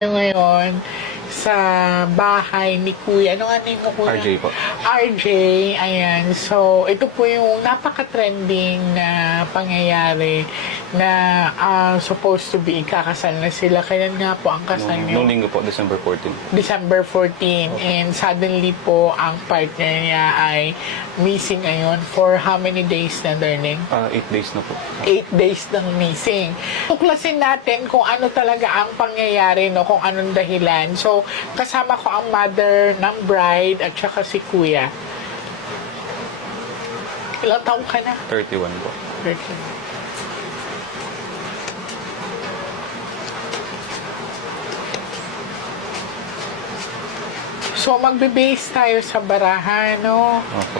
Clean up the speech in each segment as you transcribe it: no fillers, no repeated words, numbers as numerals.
Ngayon sa bahay ni Kuya. Ano nga name mo, Kuya? RJ po. RJ, ayan. So, ito po yung napaka-trending na pangyayari na supposed to be ikakasal na sila. Kailan nga po ang kasal niyo? Nung linggo po, December 14. December 14. And suddenly po, ang partner niya ay missing ngayon for how many days na, darling? 8 days na po. 8 days ng missing. Tuklasin natin kung ano talaga ang pangyayari, no? Kung anong dahilan. So, kasama ko ang mother ng bride at saka si Kuya. Ilang taong ka na? 31 po. 13. So, magbe-base tayo sa baraha, no? Opo.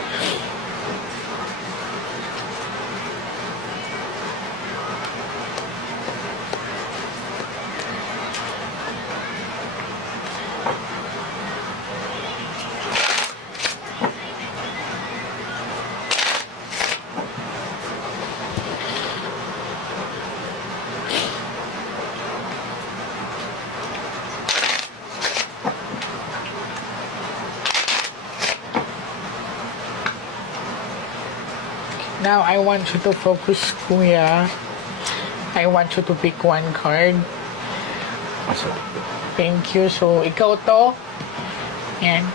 Now, I want you to focus, Kuya. I want you to pick one card. So, Thank you. So, ikaw to. Yan.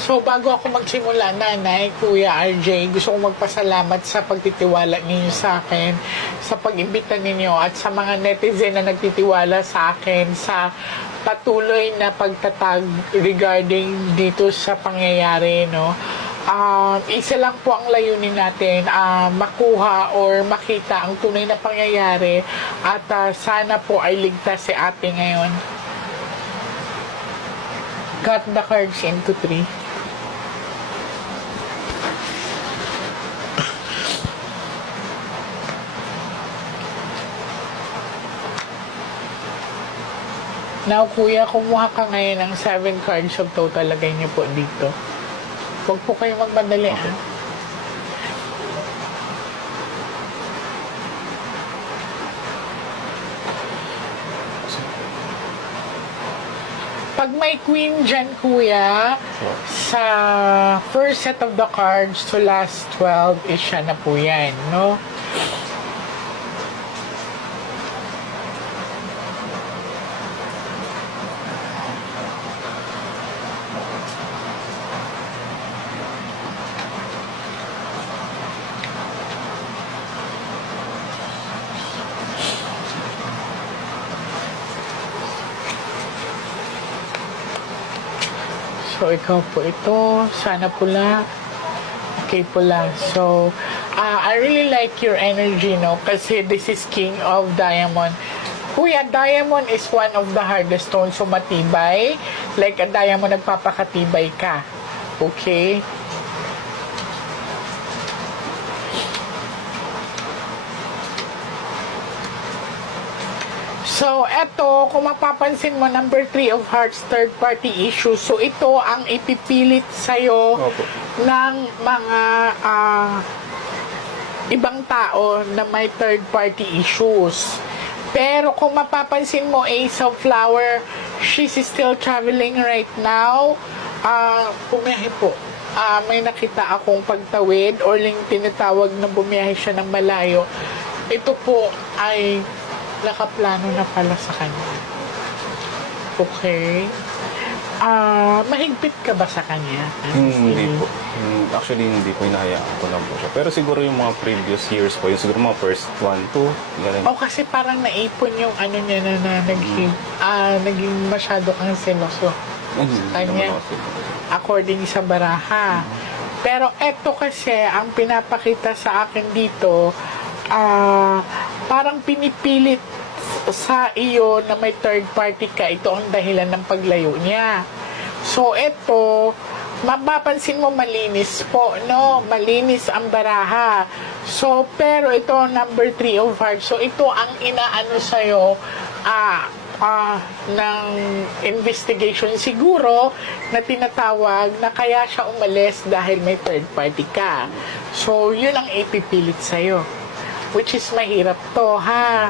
So, bago ako magsimula, Nanay, Kuya RJ, gusto kong magpasalamat sa pagtitiwala ninyo sa akin, sa pag-imbita ninyo, at sa mga netizen na nagtitiwala sa akin, sa patuloy na pagtatag regarding dito sa pangyayari, no? Isa lang po ang layunin natin, makuha or makita ang tunay na pangyayari, at sana po ay ligtas si ate ngayon. Cut the cards into 3. Now, Kuya, kumuha ka ngayon ng 7 cards of total. Lagay niyo po dito. Huwag po kayo magmadali, ha? Pag may queen dyan, Kuya, sa first set of the cards to last 12, is siya na po yan, no? So, ikaw po ito. Sana pula. Okay, pula. So, I really like your energy, no? Kasi this is King of Diamond. Kuya, diamond is one of the hardest stones. So, matibay. Like a diamond, nagpapakatibay ka. Okay? So, eto, kung mapapansin mo, number 3 of hearts, third-party issues. So, ito ang ipipilit sa'yo Opo. ng mga ibang tao na may third-party issues. Pero kung mapapansin mo, Ace of Flower, she's still traveling right now. Bumiyahe po. May nakita akong pagtawid or tinatawag na bumiyahe siya ng malayo. Ito po ay nakaplano na pala sa kanya. Okay. Mahigpit ka ba sa kanya? hindi po. Actually, hindi po. Hinahayaan ko lang po siya. Pero siguro yung mga previous years po, yung siguro mga first 1, 2, ganun. O kasi parang naipon yung ano niya na naging masyado kang seloso. Kanya, according sa baraha. Pero eto kasi, ang pinapakita sa akin dito, parang pinipilit sa iyo na may third party ka. Ito ang dahilan ng paglayo niya. So, ito, mapapansin mo malinis po, no? Malinis ang baraha. So, pero ito, number 3 of hearts. So, ito ang inaano sa'yo, ng investigation siguro na tinatawag na kaya siya umalis dahil may third party ka. So, yun ang ipipilit sa'yo. Which is mahirap to, ha?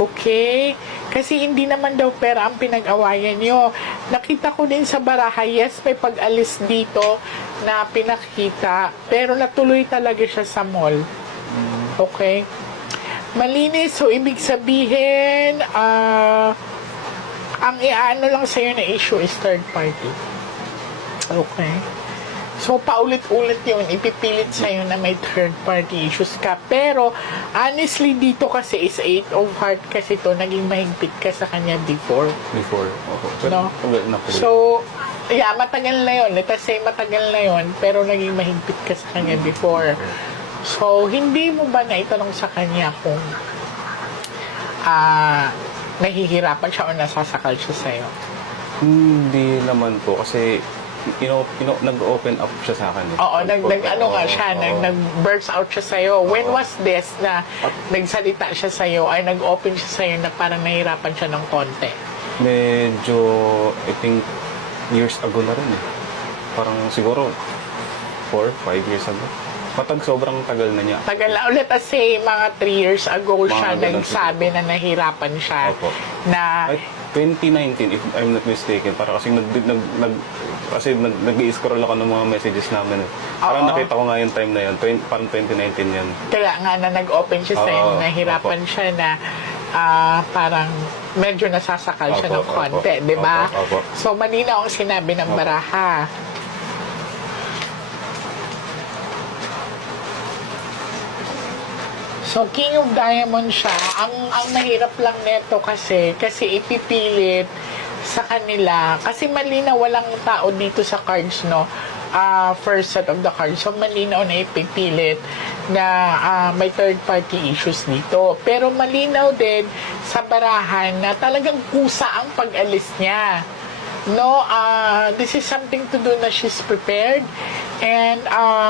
Okay? Kasi hindi naman daw pera ang pinag-awayan nyo. Nakita ko din sa baraha, yes, may pag-alis dito na pinakita, pero natuloy talaga siya sa mall. Okay? Malinis, so ibig sabihin, ang iaano lang sa'yo na issue is third party. Okay? So, paulit-ulit yun, ipipilit sa'yo na may third party issues ka. Pero, honestly, dito kasi is 8 of heart kasi to naging mahigpit ka sa kanya before. Before. Okay. Pero, No? na po. So, yeah, matagal na yun. Let us say matagal na yun, pero naging mahigpit ka sa kanya before. So, hindi mo ba naitanong sa kanya kung nahihirapan siya o nasasakal siya sa'yo? Hindi naman po kasi nag-open up siya sa akin. Oo, nag-burst out siya sa'yo. When was this na nagsalita siya sa'yo ay nag-open siya sa'yo na parang nahirapan siya ng konti? Medyo, I think, years ago na rin eh. Parang siguro 4-5 years ago. Sobrang tagal na niya. Tagal na. Let us say, mga 3 years ago siya ganun nagsabi na nahirapan siya. Opo. Na, Ay, 2019, if I'm not mistaken, para kasi nag-i-scroll ako ng mga messages namin. Eh. Parang nakita ko nga yung time na yun, parang 2019 yan. kaya nga na nag-open siya sa'yo, nahirapan siya na parang medyo nasasakal siya ng konti, di ba? Opo. So, malinaw ang sinabi ng baraha. So, King of Diamond siya. Ang mahirap lang neto kasi ipipilit sa kanila. Kasi malinaw, walang tao dito sa cards, no? First set of the cards. So, malinaw na ipipilit na may third party issues dito. Pero malinaw din sa barahan na talagang kusa ang pag-alis niya. No, this is something to do na she's prepared. And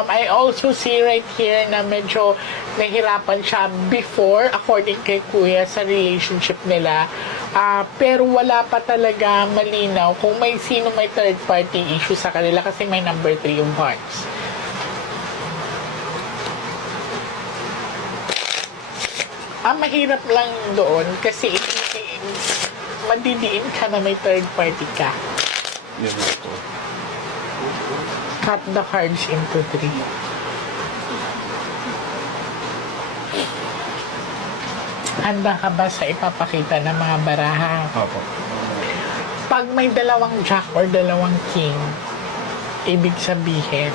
I also see right here na medyo nahirapan siya before, according kay Kuya, sa relationship nila. Pero wala pa talaga malinaw kung may sino may third party issue sa kanila kasi may number 3 of hearts. Mahirap lang doon kasi madidiin ka na may third party ka. Yun na po. Cut the cards into 3. Handa ka ba sa ipapakita ng mga baraha? Opo. Pag may dalawang jack or dalawang king, ibig sabihin,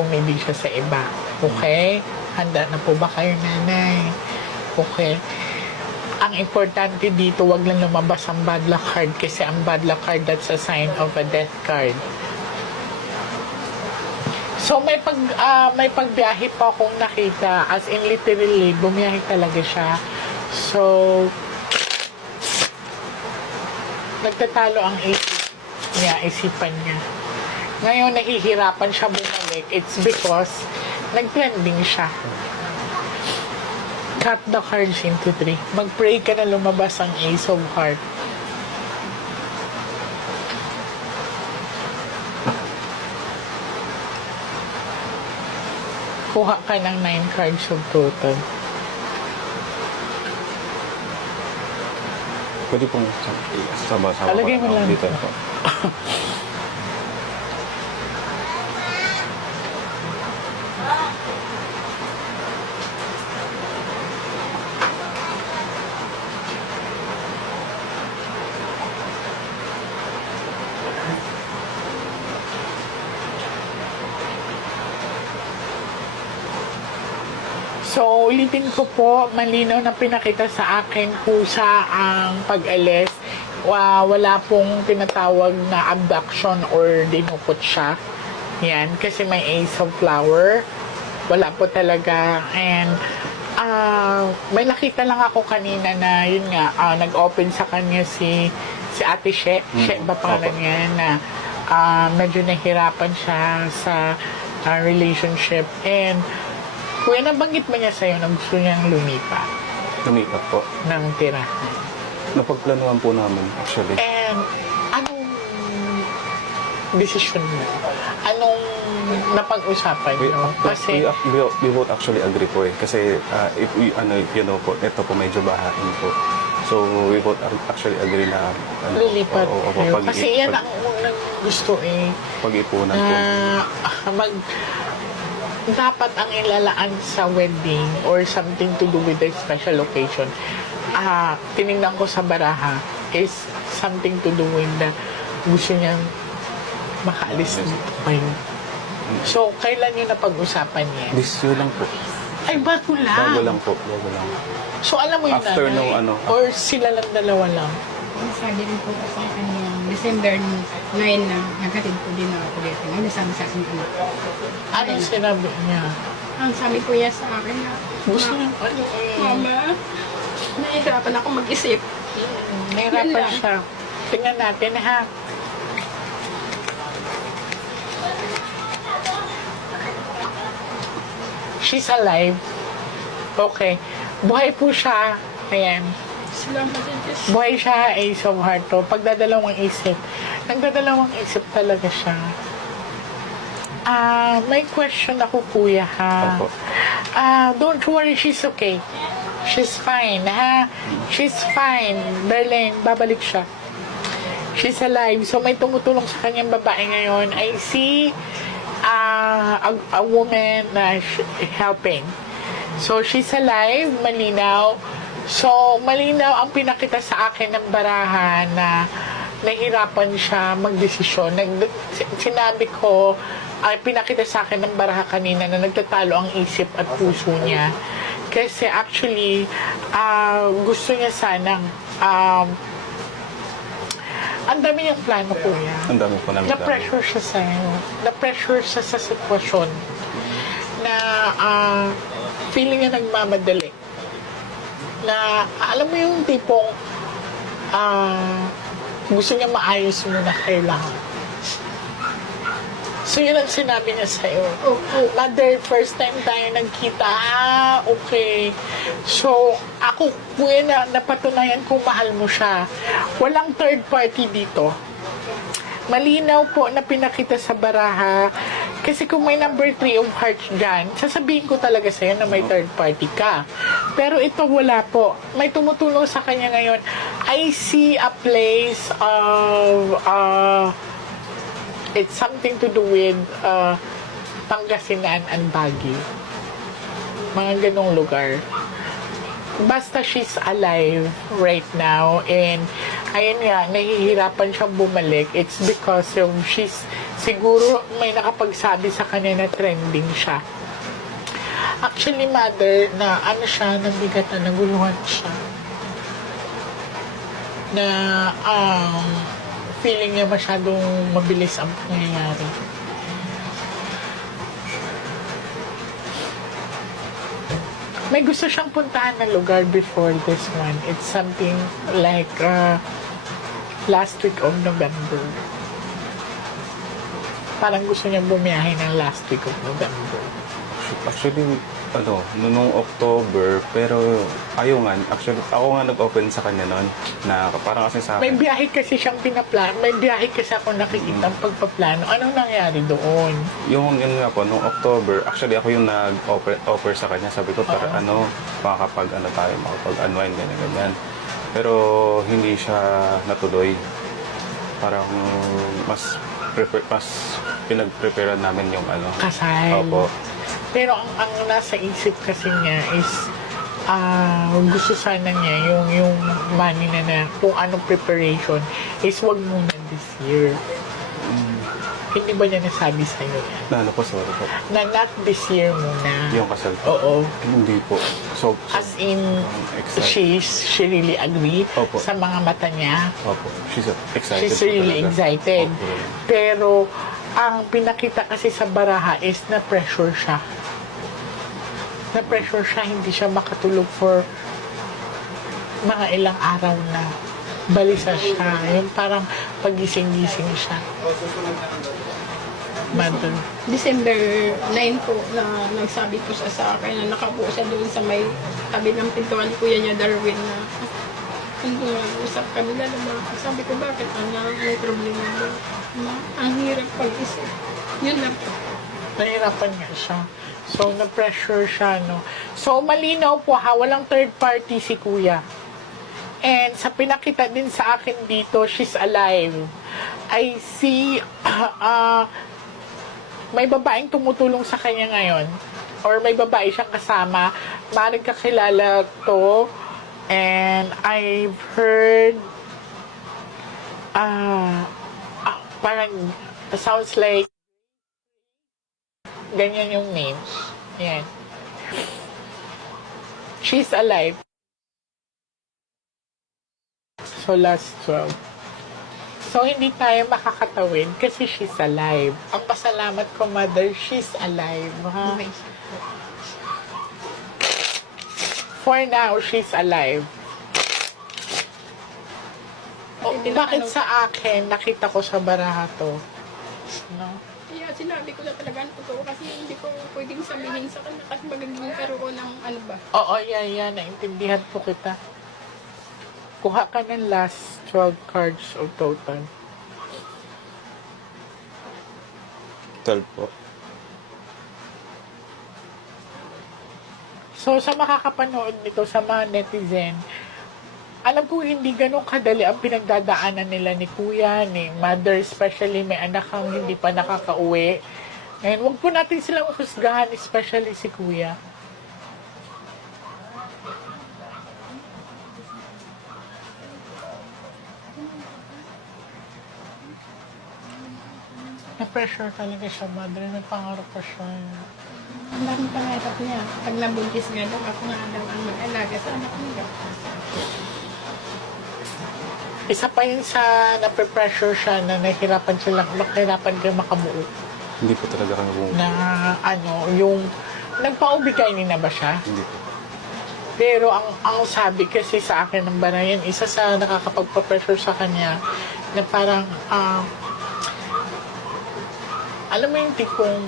umibig siya sa iba. Okay? Handa na po ba kayo, nanay? Okay. Ang importante dito, wag lang lumabas ang bad luck card kasi ang bad luck card, that's a sign of a death card. So, may pagbiyahe pa akong nakita. As in, literally, bumiyahe talaga siya. So, nagtatalo ang isipan niya. Ngayon, nahihirapan siya bumalik. It's because nag-trending siya. Cut the cards into 3. Mag-pray ka na lumabas ang Ace of Heart. Kuha ka ng 9 cards of total. Pwede pong sama-sama Alagay mo lang dito. ito. So, ulitin ko po, malinaw na pinakita sa akin kusa ang pag-alis. Wala pong tinatawag na abduction or dinukot siya. Yan, kasi may Ace of Flower. Wala po talaga. And, may nakita lang ako kanina na, yun nga, nag-open sa kanya si Ate She. She ba pangalan niya na medyo nahirapan siya sa relationship. And, kuya, nabanggit ba niya sa'yo na gusto niyang lumipat? lumipat po. ng tirahan. Napagplanuhan po namin actually. And anong decision mo? Anong napag-usapan nyo? Kasi, We both actually agree po eh. Kasi if you know po, ito po medyo bahain po. So we both actually agree na lilipat kayo. pag- Kasi yan ang unang gusto eh. pag-ipunan Na po. dapat ang ilalaan sa wedding or something to do with a special occasion. Tinignan ko sa baraha is something to do with the gusto niyang makaalis dito kayo. So, kailan yun napag-usapan niya? This year lang po. Ay, bago lang. Bago lang po. Bago lang. So, alam mo yung After nanay? nung ano, Or sila lang dalawa lang? Ang sabi rin po sa kanya, December 9 na, naghatid po din ako dito. Ano sabi sa akin anak? Anong sinabi niya? Ang sabi ko niya sa akin na, Gusto niya, ano Mama, nahihirapan ako mag-isip. nahirapan Yan lang. siya. Tingnan natin, ha? She's alive. Okay. Buhay po siya. Ayan. Salamat sa Diyos. Buhay siya, Ace of Heart to. Pagdadalawang isip. Nagdadalawang isip talaga siya. May question ako, kuya, ha? Opo. Don't worry, she's okay. She's fine, ha? She's fine. Darlene, babalik siya. She's alive. So, may tumutulong sa kanyang babae ngayon. I see a woman na helping. So, she's alive, malinaw. So, malinaw ang pinakita sa akin ng barahan na nahirapan siya magdesisyon. Sinabi ko, pinakita sa akin ng baraha kanina na nagtatalo ang isip at puso niya. Kasi actually, gusto niya sanang, ang dami niyang plano, kuya. Ang dami po namin. Na-pressure siya sa'yo. Na-pressure siya sa sitwasyon na feeling niya nagmamadali. Na, alam mo yung tipong gusto niya maayos muna kailangan. So, yun ang sinabi niya sa'yo. Mother, first time tayo nagkita. Okay. So, ako, kuya, napatunayan kung mahal mo siya. Walang third party dito. Malinaw po na pinakita sa baraha. Kasi kung may number 3 of hearts dyan, sasabihin ko talaga sa'yo na may third party ka. Pero ito wala po. May tumutulong sa kanya ngayon. I see a place of it's something to do with Pangasinan and Baguio. Mga ganong lugar. Basta she's alive right now and ayun nga, nahihirapan siyang bumalik. It's because she's siguro may nakapagsabi sa kanya na trending siya. Actually, mother, na ano siya, nabigat na naguluhan siya. Na feeling niya masyadong mabilis ang pangyayari. May gusto siyang puntahan na lugar before this one. It's something like last week of November. Parang gusto niya bumiyahe ng last week of November. Actually, noong October, pero ayaw nga, actually, ako nga nag-open sa kanya noon, na parang kasi sa May akin, biyahe kasi siyang pinaplano. May biyahe kasi ako nakikita ang pagpaplano. Anong nangyari doon? yun nga po, noong October, actually ako yung nag-offer sa kanya, sabi ko, tara, makapag-unwind, ganyan. Pero hindi siya natuloy. Parang mas pinag-prepare namin yung Kasal. Opo. Pero ang nasa isip kasi niya is gusto sana niya yung money na kung anong preparation is wag muna this year. Hindi ba niya nasabi sa'yo yan? Ano po, sorry po. Na not this year muna. Yung kasal po. Oo. Hindi po. So As in, excited. she really agree Opo. sa mga mata niya. Opo. She's excited. She's po really talaga. excited. Opo. Pero, ang pinakita kasi sa baraha is na-pressure siya. Na-pressure siya, hindi siya makatulog for mga ilang araw na. Balisa siya. Yung parang pagising-gising siya. mother? December 9 po na nagsabi po siya sa akin na nakaupo siya doon sa may tabi ng pintuan ni Kuya niya Darwin na usap kami na naman. Sabi ko, bakit anak? May problema ba? Ma, ang hirap pag-isip. Yun na po. Nahirapan nga siya. So, na-pressure siya, no? So, malinaw po ha, walang third party si Kuya. And sa pinakita din sa akin dito, she's alive. I see, may babaeng tumutulong sa kanya ngayon. Or may babae siyang kasama. Maring kakilala to. And I've heard, parang, sounds like, ganyan yung names. Yan. She's alive. So, last 12. So, hindi tayo makakatawid kasi she's alive. Ang pasalamat ko, mother, she's alive. Ha? Okay. For now, she's alive. Oh, bakit sa akin, nakita ko sa baraha to? No? Kaya sinabi ko na talaga ang totoo kasi hindi ko pwedeng sabihin sa kanya kasi magiging karoon ng ano ba. Oo, yan. Naintindihan po kita. Kuha ka ng last 12 cards of total. 12 po. So, sa makakapanood nito, sa mga netizen, alam ko hindi ganun kadali ang pinagdadaanan nila ni Kuya, ni Mother, especially may anak kang hindi pa nakakauwi. Ngayon, wag po natin silang husgahan, especially si Kuya. Na-pressure talaga siya, Mother. May pangarap pa siya. Ang daming pangarap niya. Pag nabuntis nga daw, ako nga daw ang mag-alaga sa anak niya. Isa pa yun sa nape-pressure siya na nahihirapan ka makabuo. Hindi po talaga kami bumuo. Na yung nagpaubigay na ba siya? Hindi po. Pero ang sabi kasi sa akin ng banayan, isa sa nakakapagpa-pressure sa kanya na parang alam mo yung tipong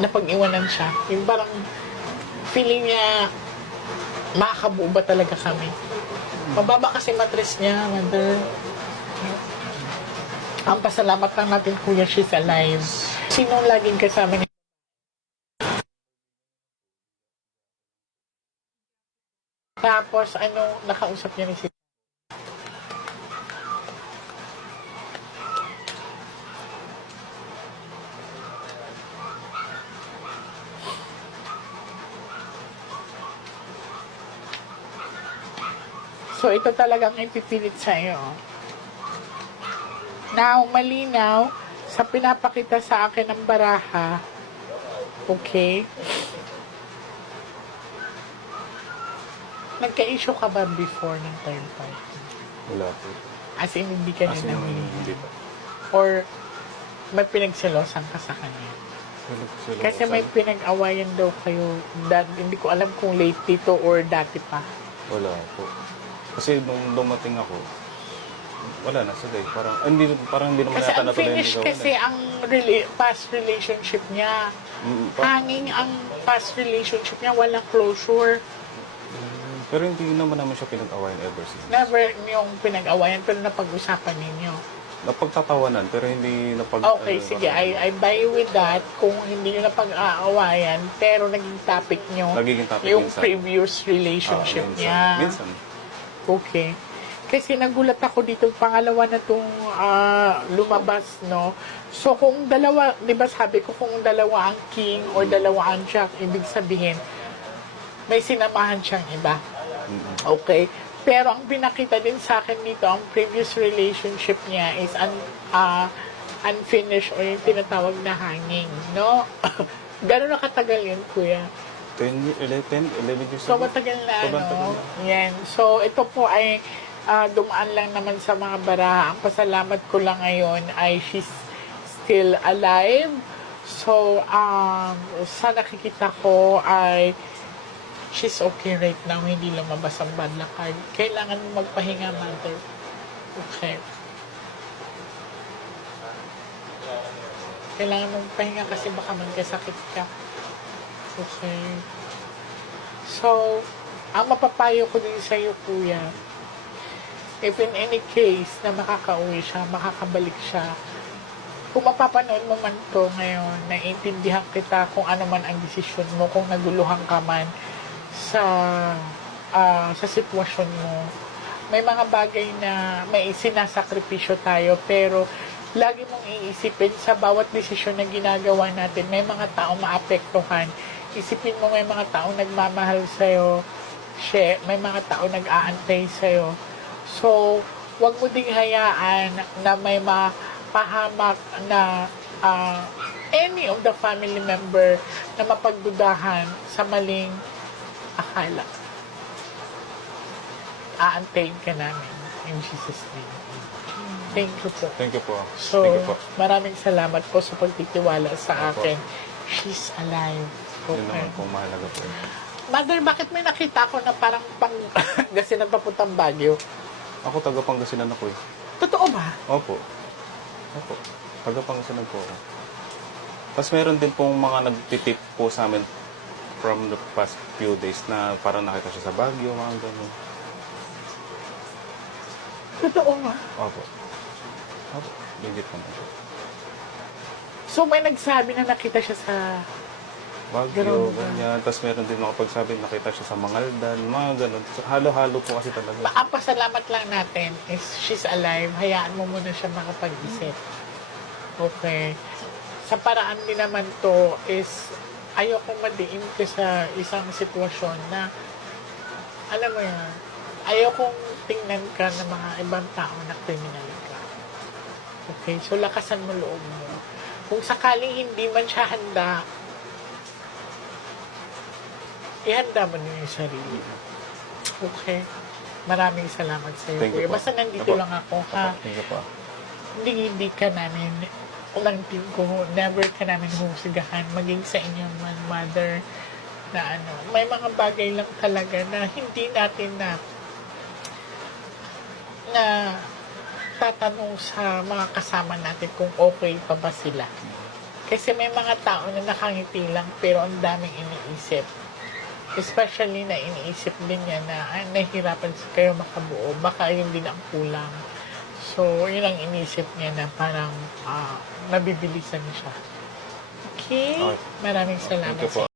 napag-iwanan siya. Yung parang feeling niya makakabuo ba talaga kami. Mababa kasi matres niya, Mother. Ang pasalamat lang natin, Kuya, she's alive. Sinong laging kasama niya? Tapos, nakausap niya ni si So, ito talagang ipipilit sa'yo. Now, malinaw, sa pinapakita sa akin ng baraha, okay, nagka-issue ka ba before ng third party? Wala po. As in, hindi ka As na in, namili? hindi po. Or may pinagselosan ka sa kanya? Kasi may pinag-awayan daw kayo. Hindi ko alam kung lately to or dati pa. Wala po. Kasi nung dumating ako, wala na sila eh. Parang hindi naman Kasi yata natuloy yung unfinished gawa kasi na. ang past relationship niya. Hanging ang past relationship niya, walang closure. Pero hindi naman siya pinag-awayan ever since. Never yung pinag-awayan, pero napag-usapan ninyo. Napagtatawanan, pero hindi Okay, sige. I buy you with that. Kung hindi nyo napag-aawayan, pero naging topic nyo, Nagiging topic yung minsan. previous relationship niya. Minsan. Okay. Kasi nagulat ako dito, pangalawa na itong lumabas, no? So, kung dalawa, di ba sabi ko, kung dalawa ang king or dalawa ang jack, ibig sabihin, may sinamahan siyang iba. Okay? Pero ang pinakita din sa akin dito, ang previous relationship niya is unfinished or yung tinatawag na hanging, no? Gano'n na katagal yun, Kuya? 11 years So, ago. matagal na, Sobrang tagal ano? na. Yan. So, ito po ay dumaan lang naman sa mga baraha. Ang pasalamat ko lang ngayon ay she's still alive. So, sa nakikita ko ay she's okay right now. Hindi lumabas ang bad na card. Kailangan mo magpahinga, Mother. Okay. kailangan mong pahinga kasi baka magkasakit ka. Okay. So, ang mapapayo ko din sa iyo, kuya, if in any case na makakauwi siya, makakabalik siya, kung mapapanood mo man to ngayon, naiintindihan kita kung ano man ang desisyon mo, kung naguluhan ka man sa sitwasyon mo. May mga bagay na may sinasakripisyo tayo, pero lagi mong iisipin sa bawat desisyon na ginagawa natin, may mga taong maapektuhan. Isipin mo may mga taong nagmamahal sa'yo, may mga taong nag-aantay sa'yo. So, wag mo ding hayaan na may mapahamak na any of the family member na mapagdudahan sa maling akala. Aantayin ka namin in Jesus' name. Thank you po. Thank you po. So, Thank you po. maraming salamat po sa pagtitiwala sa Opo. akin. She's alive. Yun Okay. naman po mahalaga po. Mother, bakit may nakita ko na parang Pangasinan papuntang Baguio? Ako taga Pangasinan ako eh. Totoo ba? Opo. Opo. Taga Pangasinan po ako. Tapos meron din pong mga nagtitip po sa amin from the past few days na parang nakita siya sa Baguio, mga gano'n. Totoo ba? Opo. Opo. Legit naman po. So, may nagsabi na nakita siya sa... Baguio, Ganun ba? ganyan. Tapos meron din mga pagsabi nakita siya sa Mangaldan, mga gano'n. So, halo-halo po kasi talaga. Ang pasalamat lang natin is she's alive. Hayaan mo muna siya makapag-isip. Okay. Sa paraan din naman to is ayoko madiin ka sa isang sitwasyon na alam mo yan, ayokong tingnan ka ng mga ibang tao na criminal ka. Okay? So, lakasan mo loob mo. Kung sakaling hindi man siya handa, ihanda mo na yung sarili mo. Okay? Maraming salamat sa iyo, Thank you kuya. po. Basta nandito Opo. lang ako, ha? Thank you po. Hindi ka namin, ulang team ko, never ka namin husigahan, maging sa inyong mother, na ano, may mga bagay lang talaga na hindi natin na tatanong sa mga kasama natin kung okay pa ba sila. Kasi may mga tao na nakangiti lang pero ang daming iniisip. Especially na iniisip din niya na nahihirapan kayo makabuo. Baka yun din ang kulang. So, yun ang iniisip niya na parang nabibilisan siya. Okay? Okay. Maraming salamat Thank you po. sa